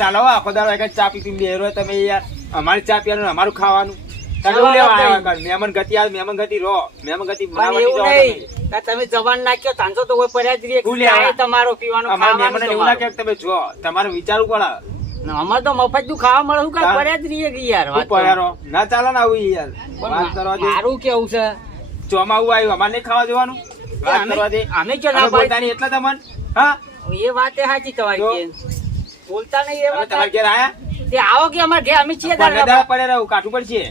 ચાલો આખો દાડો એક ચા પી બેહરો તમે યાર અમારી ચા પીવાનું અમારું ખાવાનું તમે ચાલો, શું લેવા ભાઈ. આવ્યા કાલ? મહેમાન ગતિ આવે મહેમાન ગતિ રહો મહેમાન ગતિ પણ બનાવવાની એવું જવાબ નહીં નહીં. કે તમે જવાન નાખ્યો તાંજો તો કોઈ પડ્યા જ રહીએ. શું લેવા? ચાય તમારો પીવાનું અમારા એવું ના તમારું. કહે કે તમે જો તમારે વિચારવું પડે અમારે તો મફતનું ખાવા મળે શું કાંઈ પડ્યા જ રહીએ યાર પડ્યારો? ના ચાલે ને આવું યાર મારું કેવું છે ચોમાવું આવ્યું અમારે નહીં ખાવા જવાનું અમે- ક્યાં ના બોલતા એટલે તમને હા એ વાત સાચી તમારી? કે બોલતા નહીં એવા તમારે ઘેર આયા? તે આવો કે અમાર ઘેર અમે છીએ દાદા દાડા પડ્યા કાઠું પર છીએ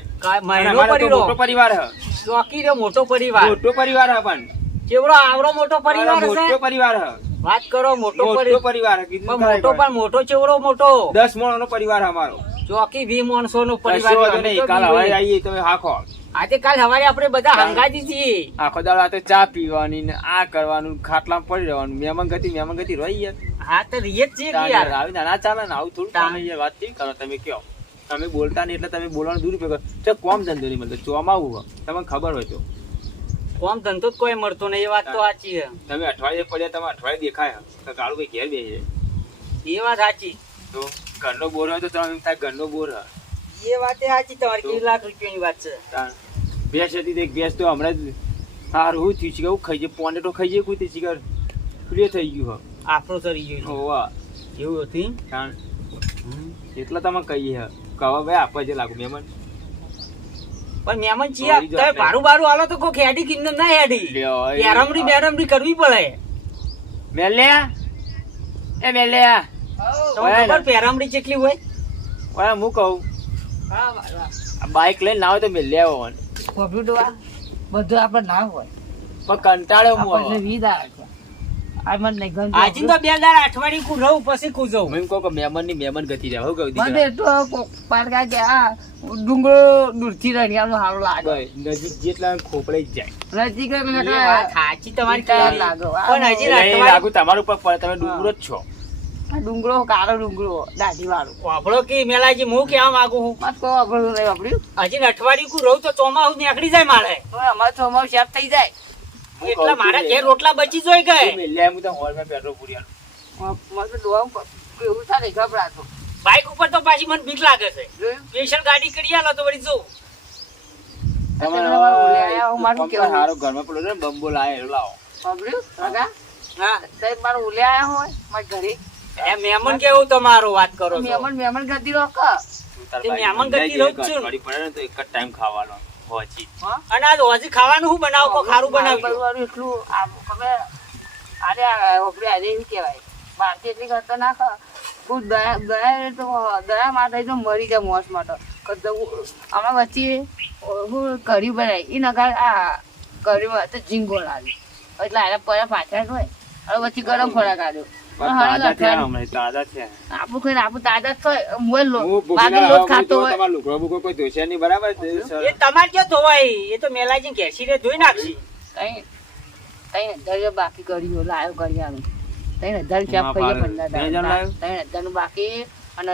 મહિનો પડી મોટો પરિવાર હે. ચોકી રહ્યો મોટો પરિવાર. મોટો પરિવાર હે પણ. કેવડો આવરો મોટો પરિવાર અમારો મોટો પરિવાર હે. વાત કરો મોટો પરિવાર. કીધું મોટો પણ મોટો ચેવડો મોટો? દસ માણસનો પરિવાર અમારો. ચોકી વી માણસો નો પરિવાર કાલ બી હવે આવીએ તમે હાખો આજે કાલ સવારે આપણે બધા હંગાજી છીએ. આખો દાડો આ તો ચા પીવાની ને આ કરવાનું ખાટલા પડી રહેવાનું મહેમાન ગતિ મહેમાન ગતિ રહી યાર હા તો રીએ જ છીએ યાર. આવી ના ચાલે ને આવું થોડું. તમે યાર વાત કેવી કરો તમે કયો તમે બોલતા નહીં એટલે તમે બોલવાનો દુરુપયોગ કરો. તો કોમ ધંધો નહીં મળતો ચોમાવું તમને ખબર હોય તો. કોમ ધંધો જ કોઈ મળતો નહીં એ વાત તો સાચી છે. તમે અઠવાડિયે પડ્યા તમે અઠવાડિયે દેખાય. તો કાળું ભાઈ ઘેર બેસે. એ વાત સાચી. તો ઘરનો બોર હોય તો તમે એમ થાય ઘરનો બોર હે એ વાત સાચી તમારી કેટલા લાખ રૂપિયાની વાત છે. ભેંસ હતી તે ભેંસ તો હમણાં જ સારું હું થયું. છે કે હું ખાઈ જાય પોને તો ખાઈ જાય કોઈ તે શિકાર. પ્રિય થઈ ગયું. આપણો સરી ગયો હોવા. એવું હતી? કારણ એટલા તમે કહીએ. હે કવા ભાઈ આપવા જે લાગુ મહેમાન. પણ મહેમાન છીએ તમે આપણે. બારું આલો તો કોઈ હેડી કિંમત ના હેડી. બેરમડી બેરમડી કરવી પડે. મેલ્યા? એ મેલ્યા. હોય ખબર પેરામડી કેટલી હોય? ઓય હું કહું? આ બાઈક લઈને ના હોય તો મેલ્યા હોવાનું કોમ્પ્યુટર બધું આપણે ના હોય. પણ કંટાળ્યો હું વીજ આવે આજે તો બે દાડા અઠવાડિયું કુ પછી કુ જઉં. હું એમ કહું કે મહેમાન ગતિ રહે હું કહું મને દીકરા પાડકા કે આ ડુંગળો દૂરથી રણિયાનું સારું લાગે. નજીક જેટલા ખોપડાઈ જ જાય. નજીક જ એ એટલે વાત સાચી તમારી વિચાર ખરી. પણ હજી એટલે એ અઠવાડિયું લાગુ તમારું ઉપર તમે ડુંગળો જ છો. ડુંગળો કાળો ડુંગળો દાઢી વાળો વાપરો કે મેલાજી હું કેવા માંગુ હું મત કહો આપણું નહીં વાપર્યું. હજી અઠવાડિયું કુ રહું તો ચોમાસું નીકળી જાય મારે. તો અમારે તો અમારું શેફ થઈ જાય. એટલા મારા ઘેર રોટલા બચી જોઈ તું ગયે મેલ્યા હું તો હોલમાં પેટ્રોલ તો એવું થાય ગભરાતો. બાઇક ઉપર તો પાછી મને બીક લાગે છે. સ્પેશિયલ ગાડી કરી આલો તો વળી જોઉં તમે એટલે તમારે ઓલે આયા, હું મારું આમ તો કેવું? હારો ઘરમાં પેલો છે ને બંબો લાવે એનો લાવો. વાપર્યું કાકા હા. સાહેબ મારે ઓલે આયા હોય ઘરે. એ મહેમાન કેવું તમારું વાત કરો છો? મહેમાન મહેમાન ગતિ રોક. બંધાઈ ગતિ રોક છું. અઠવાડિયું પડે ને તો એક જ ટાઈમ ખાવાનો. હોચી અને આ હજી ખાવાનું શું બનાવો? કો ખારું બનાવ્યું? એટલું આમ ખબર? અરે આ ઓપડે આજે એવું કહેવાય. બહારથી એટલી કરતા ના ખા બહુ દયા દયા તો દયા માતા તો મરી જાય મોસ માટે. આમાં વચ્ચે હું કરી બનાવી. એ નગાર આ કર્યું તો ઝીંગો લાગ્યો એટલે આના પર પાછળ હોય. હવે વચ્ચે ગરમ ખોરાક આવ્યો તાજા થયા હમણાં, તાજા થયા. તાજા મોય લો. બાકી લોટ ખાતો હોય. તમારો લુગડો બુગડો કોઈ ધોશે નહીં, બરાબર? એ તમારે ક્યાં ધોવાય? એ તો મેલાજી ઘેસી રે ધોઈ નાખશી. તઈ તઈ હજાર બાકી કર્યું લાયો કર્યાનું તઈ હજાર ચાપ કહીએ. પંદર ત્રણ હજાર હજારનું બાકી અને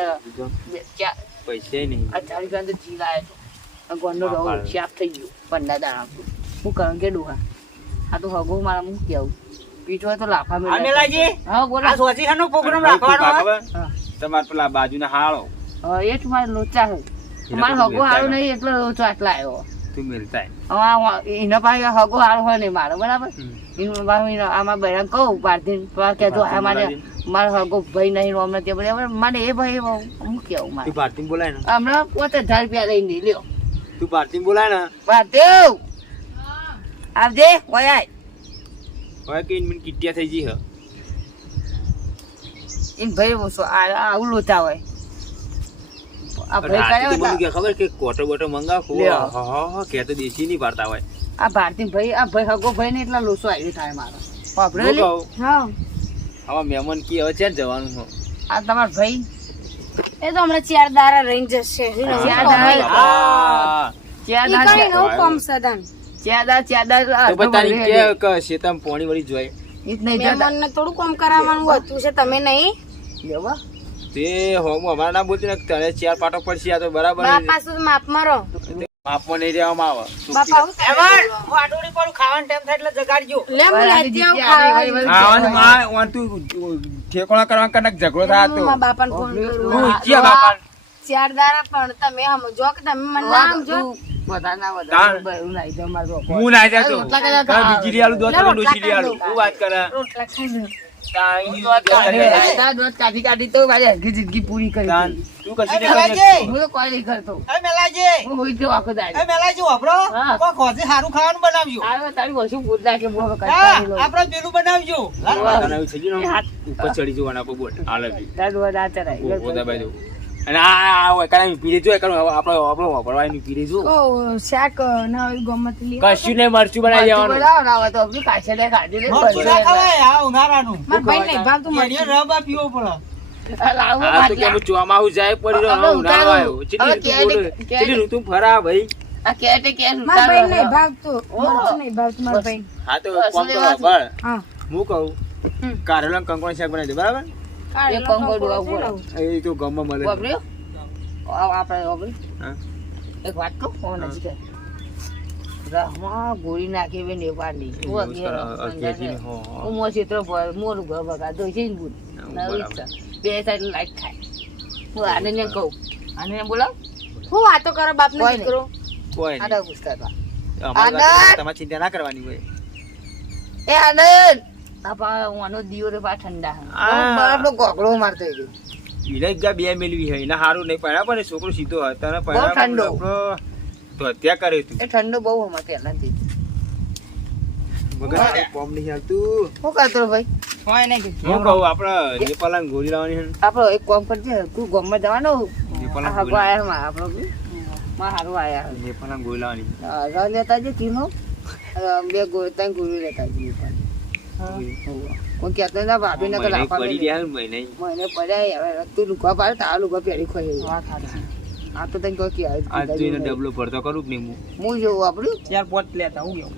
પૈસે નહીં. અઢાર રૂપિયા તો જી લાયો ગોંડો રહો ચાપ થઈ ગયો પંદર દાણા હું કરું કે ડોહા આ તો હગો મારા હું કેવું? પીઠો તો લાફા હા મેલાજી? હા બોલો. આ સોજીહાનો પ્રોગ્રામ રાખવાનો તું હોય? ખબર? હા. તમારે પેલા બાજુના હાળો. હા, એ જ મારે લોચા છે. એને હગો હારો નહીં એટલે લોચો આટલા આવ્યો. તું મિલતા હવે એના પાસે હગો હારો હોય નહીં મારો બરાબર? એનું આમાં બહેરાન કહું પારથી તો આ કહેતો મારો હગો ભાઈ નહીં અમને તે બરાબર? મને એ ભાઈ હું કેવું મારે? બોલાય ને. હમણાં પોતે હજાર રૂપિયા લઈને લ્યો તું ભારતી બોલાય ને. પાર્થિવ આવજે કોઈ આય. હવે કે મને કિટિયા થઈ ગઈ હે. એમ ભાઈ ઓછો આ આ આવું લોચા હોય. આ ભાઈ કર્યો મને કે ખબર કે કોટો બોટો મંગાવ હા હા હા કે તો દેશી નહીં પાડતા હોય. આ ભારતી ભાઈ આ ભાઈ હગો ભાઈ ને એટલા લોચો આવી થાય મારો. હું. આવા મહેમાન કી હવે ક્યાં જવાનું હો આ તમાર ભાઈ? એ તો હમણાં ચાર દારા રહી જશે ચાર દારા. ચાર કોમ સદન? ચાર દાડા ચાર તો બતાની કે કે શેતામ પોણી વળી જોઈ ઈત નહીં જતા. મહેમાનને થોડું કામ કરાવવાનું હતું છે તમે નહીં? લેવા તે હોમ અમારા ના બોલતી ને તને ચાર પાટો પડશે આ તો બરાબર બાપા સુધી માપ મારો. માપમાં નહીં રહેવામાં આવે. બાપા એવર વાડોડી પર આટોડી ટાઈમ થાય એટલે જગાડજો. લે મને લેતી આવું ખાવા માં ઓન તું ઠેકોણા કરવા કનક ઝઘડો થાય તો. મારા બાપાને ફોન કરું. હું બાપા ચાર દારા પણ તમે સમજો કે તમે મને ના સમજો. હું ના. બીજી આલુ આલુ હું વાત કરે? રોટલા ખાઈ પેલું બનાવજો. અને આ આ હોય પીરે જો આપણો આપણો આપણો વાપરવાની પીરે જો ઓ શાક ના હોય ગમત લી કશું ને મરચું બનાવી દેવાનું. બનાવો ના હોય તો આપણી કાશે લે ખાધી લે, મરચું ના. ખવાય આ ઉનાળાનું. મારા ભાઈ નહીં ભાવતું કેરીઓ મરચું. રબા પીવો પડે તો હા તો તો હમ. કારેલા ને કંકોણ શાક બનાવી દે બરાબર? એ કંગોડું આવું એ તો ગામમાં મળે વાપર્યો? આ આપણે વાપર્યું? હા. એક વાત કહું? ફોન જ કે રહમાં ગોળી નાખી બે નેપાળની. હું એવું છે, અગિયાર અ, અગિયારથી પંદર હો, ભર, મોરું ઘર બગા દો છે ને બુન. છે. બે સાઈડ લાઈટ થાય. હું આને ને કહું. આને બોલો બોલાવ. હું વાતો કરો બાપ ને દીકરો કોઈ આ નહીં. પૂછતા હતા. અમારી આનંદ! તમારે ચિંતા ના કરવાની હોય એ આનંદ! આ પા હું. રે પા ઠંડા. બરાબર ગોગળો મારતો હતો. વિલેજ જા બે હોય એને સારું નહીં પડ્યા પણ છોકરો સીધો હતો તને ઠંડો. તો હત્યા કરે તું એ ઠંડો બહુ અમાર પહેલાથી. મગજ કોમ નહીં હાલતું. શું કરતો ભાઈ? નહીં હું કહું આપણે નેપાળાને ગોળી લાવવાની છે આપણો એક કોમ કરજે તું ગામમાં જવાનો? ગોળી. આયા માં આપણો માં હારું આયા નેપાળાને ગોળી લાવવાની. હા, લેતા જે તીનો બે ગો ત્રણ લેતા કોઈ કહેતો ના ભાભી ને મહિને પડી રહ્યા ને મહિને મને પડ્યા હવે તું લુગા પાડ તારા લુગા પહેરી ખોઈ આ તો તને કહે આજ તો એને ડબલો પડતો કરું કે નહીં હું? હું જેવું આપણું? ચાર પોત લેતા હું ગયો. હું.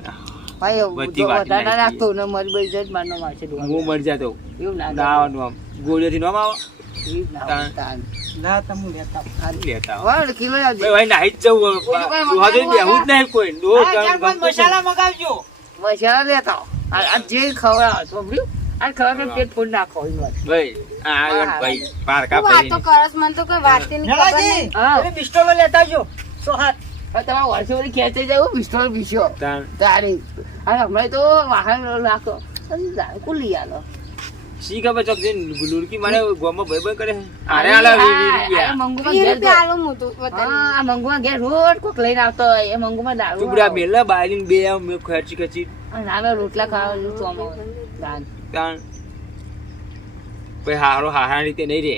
કિલો જોઈને હા, મસાલા લેતા. આ આ જે ખવડાવો સાંભળ્યું? આ ખબર પેટ ફૂલ નાખો. ભાઈ આ ભાઈ પારકા ભાઈ વાતો કરસ મને તો કઈ વાત નહીં. તમે પિસ્તોલો લેતા જો સો હાથ હવે વર્ષે વળી ખેંચે જાય પિસ્તોલ તાણ. તારી અને હમણાં તો વાહન અરે દાળ કુલી આલો શી ખબર ચોક જે લુડકી મારે ગોમાં ભય ભય કરે છે. આલા. મંગુમાં ઘેર તો રોજ કોક લઈને આવતો હોય એ મંગુમાં દારૂ તું બધા બારીને બે આમ ખેંચી અને રોટલા ખાવા જેવું ચોમાસું. દાન. તાણ. ભાઈ હારો હારા રીતે નહીં રે.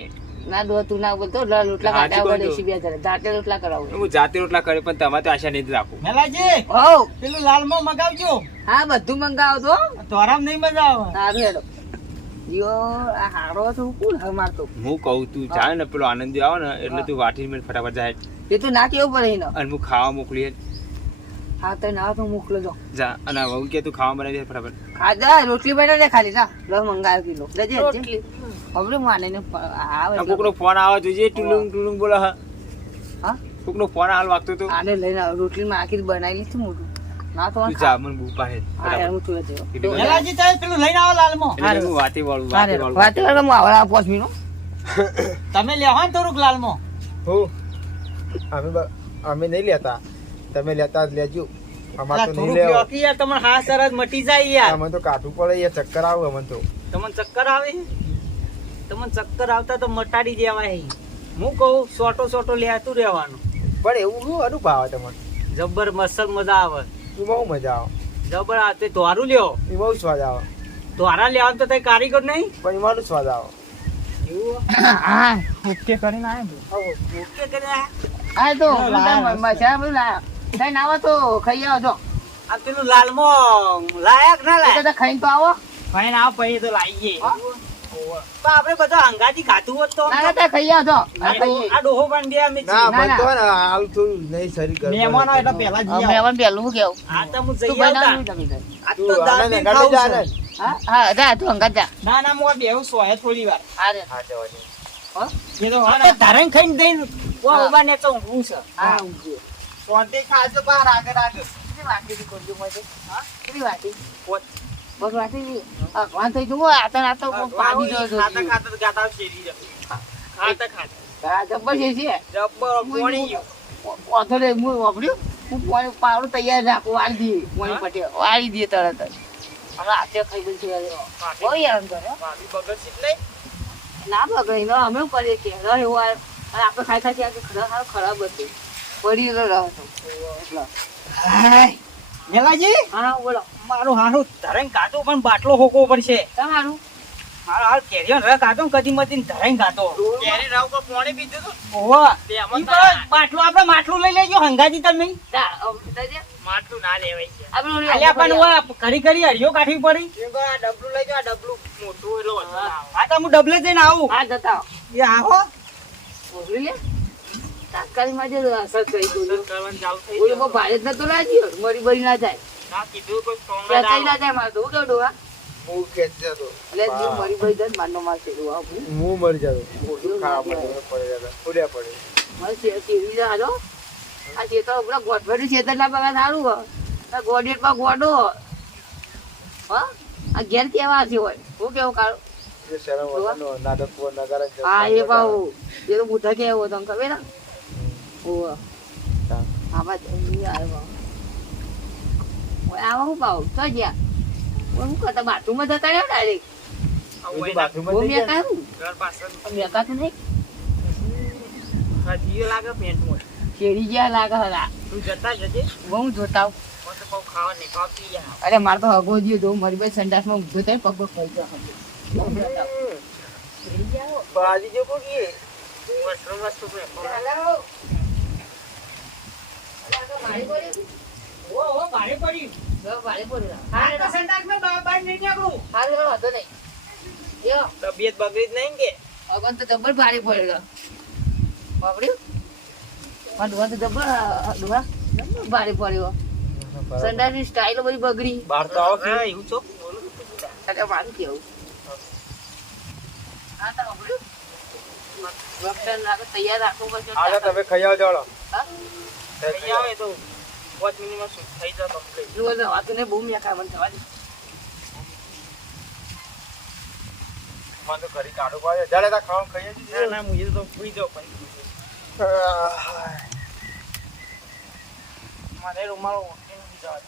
ના દો તું ના બોલતો રોટલા હાચું ખાધા છે બે જરા જાતે રોટલા કરાવું. હું જાતે રોટલા કરે પણ તમારે તો આશા નહીં રાખું. મેલાજી હોવ. પેલું લાલમો મંગાવજો. હા બધું મંગાવો તો. તોરામ નહીં મજા આવે સારું હેડો. યો આ તો કોણ હે મારતો? હું કહું તું જાણે ને પેલો આનંદી આવે ને એટલે તું વાટી મેં ફટાફટ જાય. એ તો ના કેવું પડે અને હું ખાવા મોકલીએ હા તો ના તો મોકલો દો જા અને હવે કે તું ખાવા બનાવી દે ફટાફટ. ખાધા રોટલી બનાવી દે ખાલી જા. લો મંગાવ્યો કિલો. લેજે. રોટલી. હવે હું આને ને આવે કોકનો ફોન આવે જોઈએ ટુલુંગ ટુલુંગ બોલે હા. હા? કોકનો ફોન હાલ વાગતો તો. આને લઈને. રોટલી માં આખી બનાવી લીધી મોટું. ના તો જા મને હું તું. તમે પેલું લઈને આવો લાલમાં. હું વાતે વાળું વાતે વાળું વાત કર હું આવડા પોચ મિનિટ તમે લેવા ને થોડુંક લાલમો. હો? અમે બ- અમે નહીં લેતા. તમે લેતા જ લેજો. અમારે તો નહીં લેવો. યાર તમારે હા સરસ મટી જાય યાર. અમે તો કાઢવું પડે યાર ચક્કર આવે અમને તો. તમને ચક્કર આવે? તમને ચક્કર આવતા તો મટાડી દેવાય. હું કહું સોટો સોટો લેતું રહેવાનું. પણ એવું શું અનુભવ આવે તમને? જબ્બર મસલ મજા આવે. એમાં બહુ મજા આવે. જબર આ તે ધોરું લ્યો. એ બહુ સ્વાદ આવે. ધોરા લેવાનું તો તઈ કારીગર નહીં? પણ એમાં સ્વાદ આવે? હા ઓકે કરીને આવ્યા ઓકે કરીને હા તો મજા બધું લાયા. કઈ આવો તો ખાઈ આવો જો. આ પેલું લાલમો લાયક ના લાયક તો ખાઈને તો આવો. ફાઈન આવ પછી તો લાવીએ. તો આપણે બધા હંગાથી ખાતું હોત તો. ના ના ખાઈ આવો આ આ ખાઈએ. ડો- આ ડોહો પણ બે અમે ના ના, બનતો હાલ થોડું નહીં શરીર ગરમ મહેમાન એટલે પહેલા હવે મહેમાન પહેલું શું કેવું આ તો હું તું જઈ આવતા. આ તો દાળ. હા હા જા તું જા. ના ના હું બેહું થોડી વાર. હા રે હા, જવા દે. એ તો આપણે ધારણ ખાઈને હા. ને તો ઊંઘું છે. હા. શાંતિ ખાજો બહાર આગળ આગળ. કેટલી વાટી કરજો મને? હા? કેટલી વાટી? બસ વાંચી અગવાન થઈ જવું આતા આતા પાડી ગયો ખાતા ખાતા તો ગાતા શેરી જાય. ખાતા ખાતા. હા જબ્બર છે છે. જબ્બર પોણી ગયું. વાંધો હું વાપર્યું. હું પાણી પાવડું તૈયાર રાખું વાળી દઈએ પાણી પટે વાળી દઈએ તરત જ. હવે ખાઈ ગયું છે બહુ યાર કરે બગડશે નહીં. ના બગડે અમે કરીએ કે એવું અને આપણે ખાઈ ખાઈ ત્યાં કે ખરા ખરાબ હતું. પડી રહ્યો હતો. હાય. મેલાજી? હા બોલો. મારું હારું ધરણ ગાતો પણ બાટલો હોકવો પડશે. તમારું? હાલ હાલ કેરીઓ રહ ગાતો કદી મતી ધરાઈને ગાતો. કેરી રાવ કો પાણી પીધું તો? ઓહો બાટલો આપણે માટલું લઈ લેજો હંગાજી તમે. તા, માટલું ના લેવાય છે. આપણે અલ્યા પણ ઘડી ઘડી હરિયો કાઢવી પડી. આ ડબલું લઈ આ ડબલું મોટું એટલે હા તો હું ડબલે જઈને આવું. હા જતા એ આવો. બોલી લે. તાત્કાલિકમાં જે અસર થઈ ગયું કરવાનું ચાલુ થઈ ઓલી બહુ ભારે જ નતો લાગ્યો? મરી બરી ના જાય ના કીધું કોઈ સોંગ ખેંચાઈ ના જાય મારે તો? કેવું ડોહા હું? ખેંચતો હતો. એટલે હું મરી બરી જાય મારનો મારશે ડોહા હું હું મરી જતો મોઢું ખાવા પડે જતા પડે. મારે કેવી છે આ ચેતર પેલા ગોઠવેલું ચેતર ના પગા સારું હો આ માં ગોડો હા? આ ઘેર કેવા છે હોય? હું કેવું કાળું? જે શરમ વગરનો નાટક હા એ બાબુ એ તો બુધા કેવો તને ખબર ને મેં હજી લાગે પેન્ટ મોટ જ્યાં લાગે હલા તું જતા જજે જોતા અરે મારે તો હગો જ્યો જો મારી ભાઈ સંડાસમાં ઊભો થાય પગ પગ ખાઈ ગયો બાજી જો કોકી વસ્તુ વસ્તુ પે ઓ ઓ ભારે પડી હા તો સંડાસમાં બહાર બહાર નહીં નીકળું તબિયત બગડી જ નહીં કે? અગન તો જબર ભારે પડેલો બાપડ્યું મારા ડોહા તો જબર ભારે પડ્યો સંડાસની સ્ટાઈલ બધી બગડી બહાર તો આવો હા એવું છો? એટલે મારું કેવું? હા તો બાપડ્યું વખત તૈયાર રાખવું પડશે. આજે તમે ખાઈ આવો હા? થઈ આવે તો પાંચ મિનિટમાં શું થઈ જાય કમ્પ્લીટ જુઓ તો વાતો ને બહુ મેકા મને થવા દે મને તો ઘરી કાઢું પાડે જાડે તા ખાવાનું ખાઈએ છીએ. ના મુજે તો સુઈ જાવ પછી. મારે રૂમાલો નથી જવા